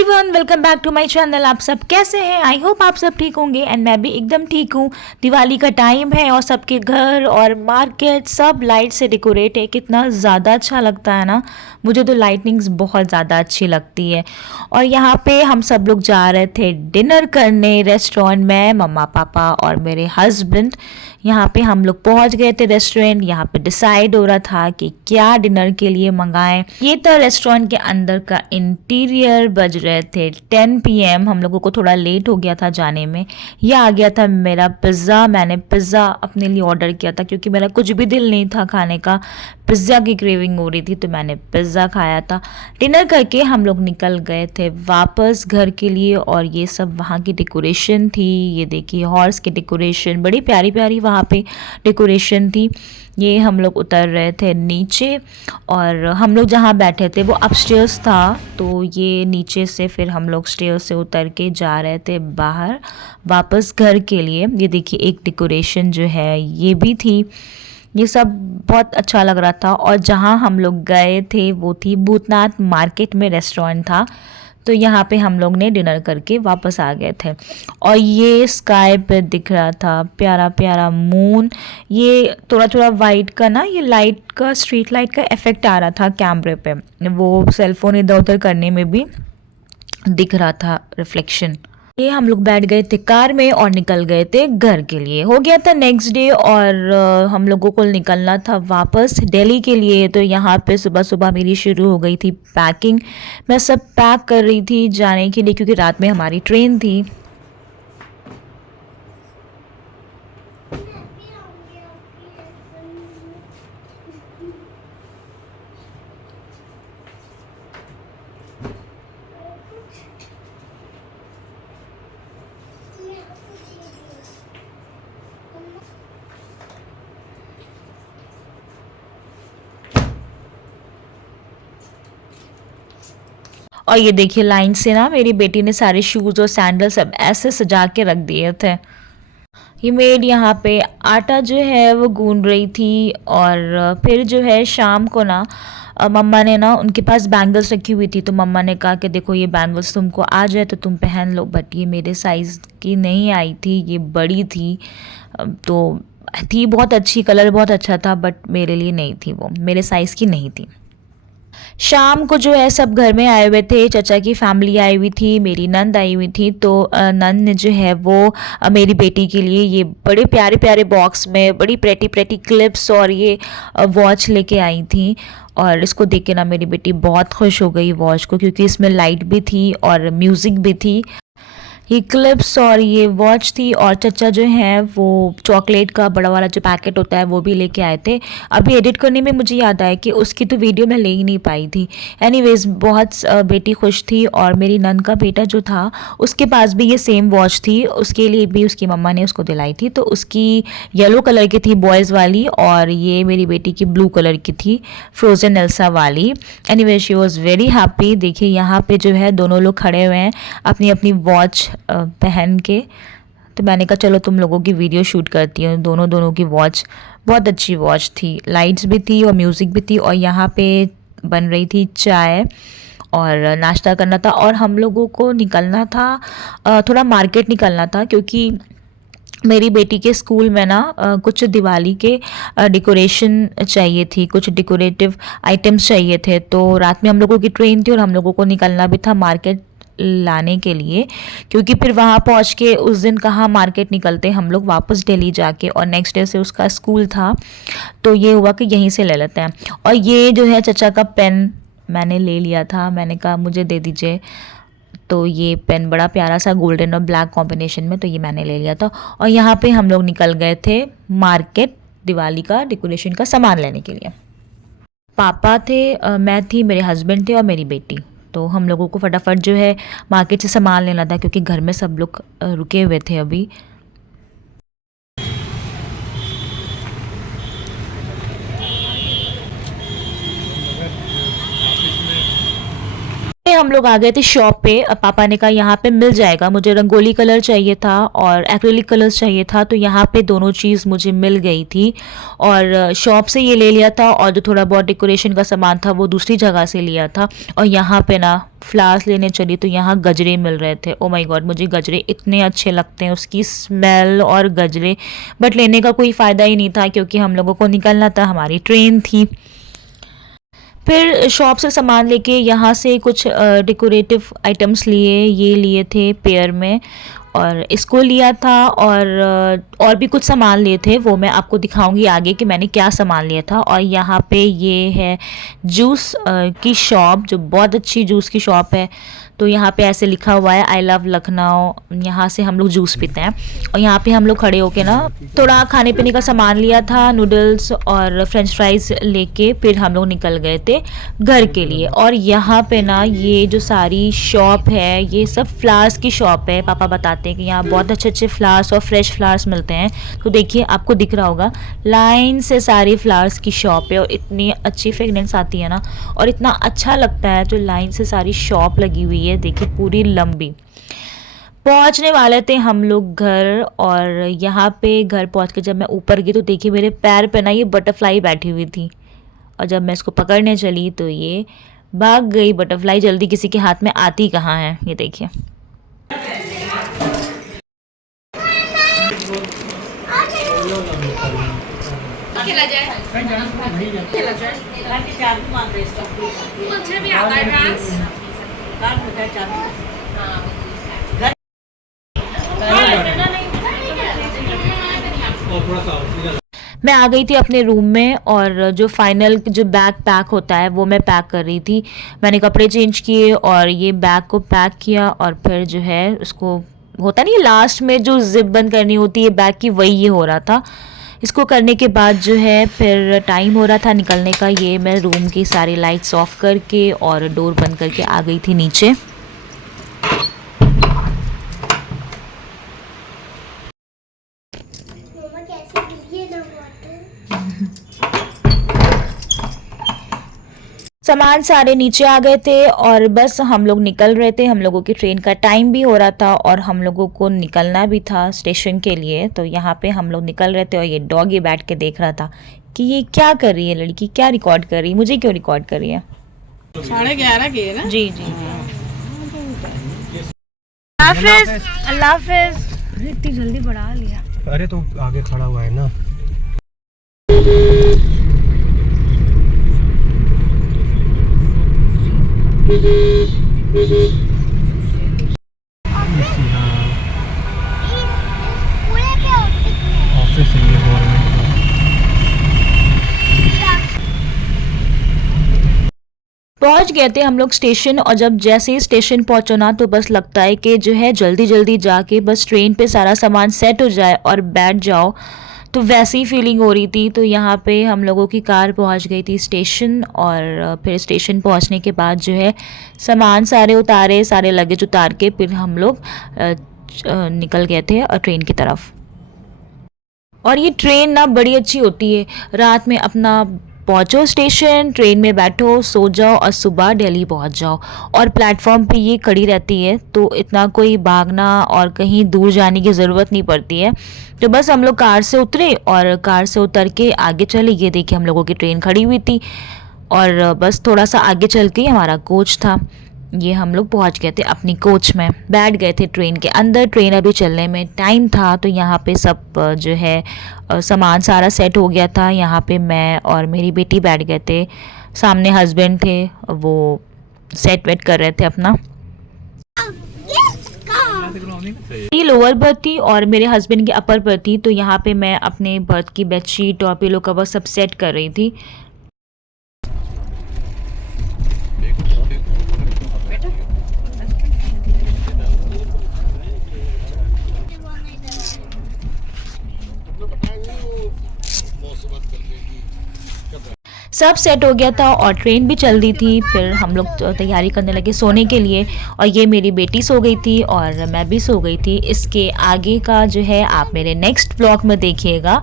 Everyone, welcome back to my channel. आप सब कैसे हैं? आई होप आप सब ठीक होंगे एंड मैं भी एकदम ठीक हूँ। दिवाली का टाइम है और सबके घर और मार्केट सब लाइट से डेकोरेट है। कितना ज़्यादा अच्छा लगता है ना। मुझे तो लाइटनिंग्स बहुत ज़्यादा अच्छी लगती है। और यहाँ पे हम सब लोग जा रहे थे डिनर करने रेस्टोरेंट में, मम्मा पापा और मेरे हस्बैंड। यहाँ पे हम लोग पहुँच गए थे रेस्टोरेंट। यहाँ पे डिसाइड हो रहा था कि क्या डिनर के लिए मंगाएं। ये तो रेस्टोरेंट के अंदर का इंटीरियर। बज रहे थे 10 PM। हम लोगों को थोड़ा लेट हो गया था जाने में। यह आ गया था मेरा पिज़्ज़ा। मैंने पिज़्ज़ा अपने लिए ऑर्डर किया था क्योंकि मेरा कुछ भी दिल नहीं था खाने का। पिज़्ज़ा की क्रेविंग हो रही थी तो मैंने पिज़्ज़ा खाया था। डिनर करके हम लोग निकल गए थे वापस घर के लिए। और ये सब वहाँ की डेकोरेशन थी। ये देखिए हॉर्स की डेकोरेशन, बड़ी प्यारी प्यारी वहाँ पे डेकोरेशन थी। ये हम लोग उतर रहे थे नीचे और हम लोग जहाँ बैठे थे वो अपस्टेयर्स था, तो ये नीचे से फिर हम लोग स्टेयर्स से उतर के जा रहे थे बाहर वापस घर के लिए। ये देखिए एक डेकोरेशन जो है ये भी थी। ये सब बहुत अच्छा लग रहा था। और जहाँ हम लोग गए थे वो थी भूतनाथ मार्केट में रेस्टोरेंट था। तो यहाँ पे हम लोग ने डिनर करके वापस आ गए थे। और ये स्काई पे दिख रहा था प्यारा प्यारा मून। ये थोड़ा थोड़ा वाइट का ना, ये लाइट का, स्ट्रीट लाइट का इफेक्ट आ रहा था कैमरे पे। वो सेलफोन इधर उधर करने में भी दिख रहा था रिफ्लेक्शन। ये हम लोग बैठ गए थे कार में और निकल गए थे घर के लिए। हो गया था नेक्स्ट डे और हम लोगों को निकलना था वापस दिल्ली के लिए। तो यहाँ पे सुबह सुबह मेरी शुरू हो गई थी पैकिंग। मैं सब पैक कर रही थी जाने के लिए क्योंकि रात में हमारी ट्रेन थी। और ये देखिए लाइन से ना मेरी बेटी ने सारे शूज़ और सैंडल सब ऐसे सजा के रख दिए थे। ये मेड यहाँ पे आटा जो है वो गूंद रही थी। और फिर जो है शाम को ना मम्मा ने ना, उनके पास बैंगल्स रखी हुई थी तो मम्मा ने कहा कि देखो ये बैंगल्स तुमको आ जाए तो तुम पहन लो। बट ये मेरे साइज़ की नहीं आई थी, ये बड़ी थी। तो थी बहुत अच्छी, कलर बहुत अच्छा था, बट मेरे लिए नहीं थी, वो मेरे साइज़ की नहीं थी। शाम को जो है सब घर में आए हुए थे। चाचा की फैमिली आई हुई थी, मेरी नंद आई हुई थी। तो नंद ने जो है वो मेरी बेटी के लिए ये बड़े प्यारे प्यारे बॉक्स में बड़ी प्रेटी प्रेटी क्लिप्स और ये वॉच लेके आई थी। और इसको देख के ना मेरी बेटी बहुत खुश हो गई वॉच को, क्योंकि इसमें लाइट भी थी और म्यूज़िक भी थी। ये क्लिप्स और ये वॉच थी। और चचा जो है वो चॉकलेट का बड़ा वाला जो पैकेट होता है वो भी लेके आए थे। अभी एडिट करने में मुझे याद आया कि उसकी तो वीडियो मैं ले ही नहीं पाई थी। एनीवेज बहुत बेटी खुश थी। और मेरी नंद का बेटा जो था उसके पास भी ये सेम वॉच थी, उसके लिए भी उसकी मम्मा ने उसको दिलाई थी। तो उसकी येलो कलर की थी बॉयज़ वाली और ये मेरी बेटी की ब्लू कलर की थी, फ्रोज़न एल्सा वाली। Anyways she was very happy. देखिए यहाँ पे जो है दोनों लोग खड़े हुए हैं अपनी अपनी वॉच पहन के। तो मैंने कहा चलो तुम लोगों की वीडियो शूट करती हूँ। दोनों की वॉच बहुत अच्छी वॉच थी, लाइट्स भी थी और म्यूज़िक भी थी। और यहाँ पे बन रही थी चाय और नाश्ता करना था। और हम लोगों को निकलना था, थोड़ा मार्केट निकलना था, क्योंकि मेरी बेटी के स्कूल में ना कुछ दिवाली के डेकोरेशन चाहिए थी, कुछ डेकोरेटिव आइटम्स चाहिए थे। तो रात में हम लोगों की ट्रेन थी और हम लोगों को निकलना भी था मार्केट लाने के लिए, क्योंकि फिर वहाँ पहुँच के उस दिन कहाँ मार्केट निकलते हम लोग वापस दिल्ली जाके। और नेक्स्ट डे से उसका स्कूल था तो ये हुआ कि यहीं से ले लेते हैं। और ये जो है चचा का पेन मैंने ले लिया था, मैंने कहा मुझे दे दीजिए। तो ये पेन बड़ा प्यारा सा गोल्डन और ब्लैक कॉम्बिनेशन में, तो ये मैंने ले लिया था। और यहाँ पे हम लोग निकल गए थे मार्केट दिवाली का डेकोरेशन का सामान लेने के लिए। पापा थे, मैं थी, मेरे हस्बैंड थे और मेरी बेटी। तो हम लोगों को फटाफट जो है मार्केट से सामान लेना था क्योंकि घर में सब लोग रुके हुए थे अभी। हम लोग आ गए थे शॉप पे। पापा ने कहा यहाँ पे मिल जाएगा, मुझे रंगोली कलर चाहिए था और एक्रेलिक कलर्स चाहिए था, तो यहाँ पे दोनों चीज़ मुझे मिल गई थी और शॉप से ये ले लिया था और जो थोड़ा बहुत डेकोरेशन का सामान था वो दूसरी जगह से लिया था। और यहाँ पे ना फ्लावर्स लेने चली तो यहाँ गजरे मिल रहे थे। ओ माय गॉड, मुझे गजरे इतने अच्छे लगते हैं, उसकी स्मेल और गजरे। बट लेने का कोई फ़ायदा ही नहीं था क्योंकि हम लोगों को निकलना था, हमारी ट्रेन थी। फिर शॉप से सामान लेके यहाँ से कुछ डेकोरेटिव आइटम्स लिए, ये लिए थे पेयर में और इसको लिया था और भी कुछ सामान लिए थे, वो मैं आपको दिखाऊंगी आगे कि मैंने क्या सामान लिया था। और यहाँ पे ये है जूस की शॉप, जो बहुत अच्छी जूस की शॉप है। तो यहाँ पे ऐसे लिखा हुआ है आई लव लखनऊ। यहाँ से हम लोग जूस पीते हैं और यहाँ पे हम लोग खड़े होके ना थोड़ा खाने पीने का सामान लिया था, नूडल्स और फ्रेंच फ्राइज लेके फिर हम लोग निकल गए थे घर के लिए। और यहाँ पे ना ये जो सारी शॉप है ये सब फ्लावर्स की शॉप है। पापा बताते हैं कि यहाँ बहुत अच्छे अच्छे फ्लावर्स और फ्रेश फ्लावर्स मिलते हैं। तो देखिए आपको दिख रहा होगा लाइन से सारी फ्लावर्स की शॉप है और इतनी अच्छी फ्रेगनेंस आती है ना और इतना अच्छा लगता है। जो लाइन से सारी शॉप लगी हुई है देखिए पूरी लंबी। पहुंचने वाले थे हम लोग घर और यहाँ पे घर पहुंच के जब मैं ऊपर गई तो देखिए मेरे पैर पे ना ये बटरफ्लाई बैठी हुई थी और जब मैं इसको पकड़ने चली तो ये भाग गई। बटरफ्लाई जल्दी किसी के हाथ में आती कहाँ है, ये देखिए। खेला जाए, खेला जाए। मुझे भी आता है डांस। मैं आ गई थी अपने रूम में और जो फाइनल जो बैग पैक होता है वो मैं पैक कर रही थी। मैंने कपड़े चेंज किए और ये बैग को पैक किया और फिर जो है उसको होता नहीं लास्ट में जो जिप बंद करनी होती है बैग की, वही ये हो रहा था। इसको करने के बाद जो है फिर टाइम हो रहा था निकलने का। ये मैं रूम की सारी लाइट्स ऑफ करके और डोर बंद करके आ गई थी नीचे। सामान सारे नीचे आ गए थे और बस हम लोग निकल रहे थे। हम लोगों की ट्रेन का टाइम भी हो रहा था और हम लोगों को निकलना भी था स्टेशन के लिए। तो यहाँ पे हम लोग निकल रहे थे और ये डॉग ये बैठ के देख रहा था कि ये क्या कर रही है लड़की, क्या रिकॉर्ड कर रही है, मुझे क्यों रिकॉर्ड कर रही है। 11:30 के ना? जी जी। अल्लाह हाफिज़। इतनी जल्दी बढ़ा लिया। अरे तो आगे खड़ा हुआ है ना। ऑफिस है ये गवर्नमेंट का। पहुंच गए थे हम लोग स्टेशन और जब जैसे ही स्टेशन पहुंचो ना तो बस लगता है कि जो है जल्दी जल्दी जाके बस ट्रेन पे सारा सामान सेट हो जाए और बैठ जाओ। तो वैसी ही फीलिंग हो रही थी। तो यहाँ पे हम लोगों की कार पहुँच गई थी स्टेशन और फिर स्टेशन पहुँचने के बाद जो है सामान सारे उतारे, सारे लगेज उतार के फिर हम लोग निकल गए थे ट्रेन की तरफ। और ये ट्रेन ना बड़ी अच्छी होती है, रात में अपना पहुँचो स्टेशन, ट्रेन में बैठो, सो जाओ और सुबह दिल्ली पहुँच जाओ। और प्लेटफॉर्म पे ये खड़ी रहती है तो इतना कोई भागना और कहीं दूर जाने की ज़रूरत नहीं पड़ती है। तो बस हम लोग कार से उतरे और कार से उतर के आगे चले। ये देखिए हम लोगों की ट्रेन खड़ी हुई थी और बस थोड़ा सा आगे चल के हमारा कोच था। ये हम लोग पहुंच गए थे अपनी कोच में, बैठ गए थे ट्रेन के अंदर। ट्रेन अभी चलने में टाइम था तो यहाँ पे सब जो है सामान सारा सेट हो गया था। यहाँ पे मैं और मेरी बेटी बैठ गए थे, सामने हस्बैंड थे वो सेट वेट कर रहे थे अपना। ये लोअर बर्थ थी और मेरे हस्बैंड की अपर बर्थ थी। तो यहाँ पे मैं अपने बर्थ की बेडशीट और पिलो कवर सब सेट कर रही थी। सब सेट हो गया था और ट्रेन भी चल दी थी। फिर हम लोग तैयारी करने लगे सोने के लिए और ये मेरी बेटी सो गई थी और मैं भी सो गई थी। इसके आगे का जो है आप मेरे नेक्स्ट व्लॉग में देखिएगा।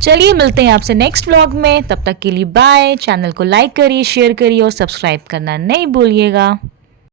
चलिए मिलते हैं आपसे नेक्स्ट व्लॉग में, तब तक के लिए बाय। चैनल को लाइक करिए, शेयर करिए और सब्सक्राइब करना नहीं भूलिएगा।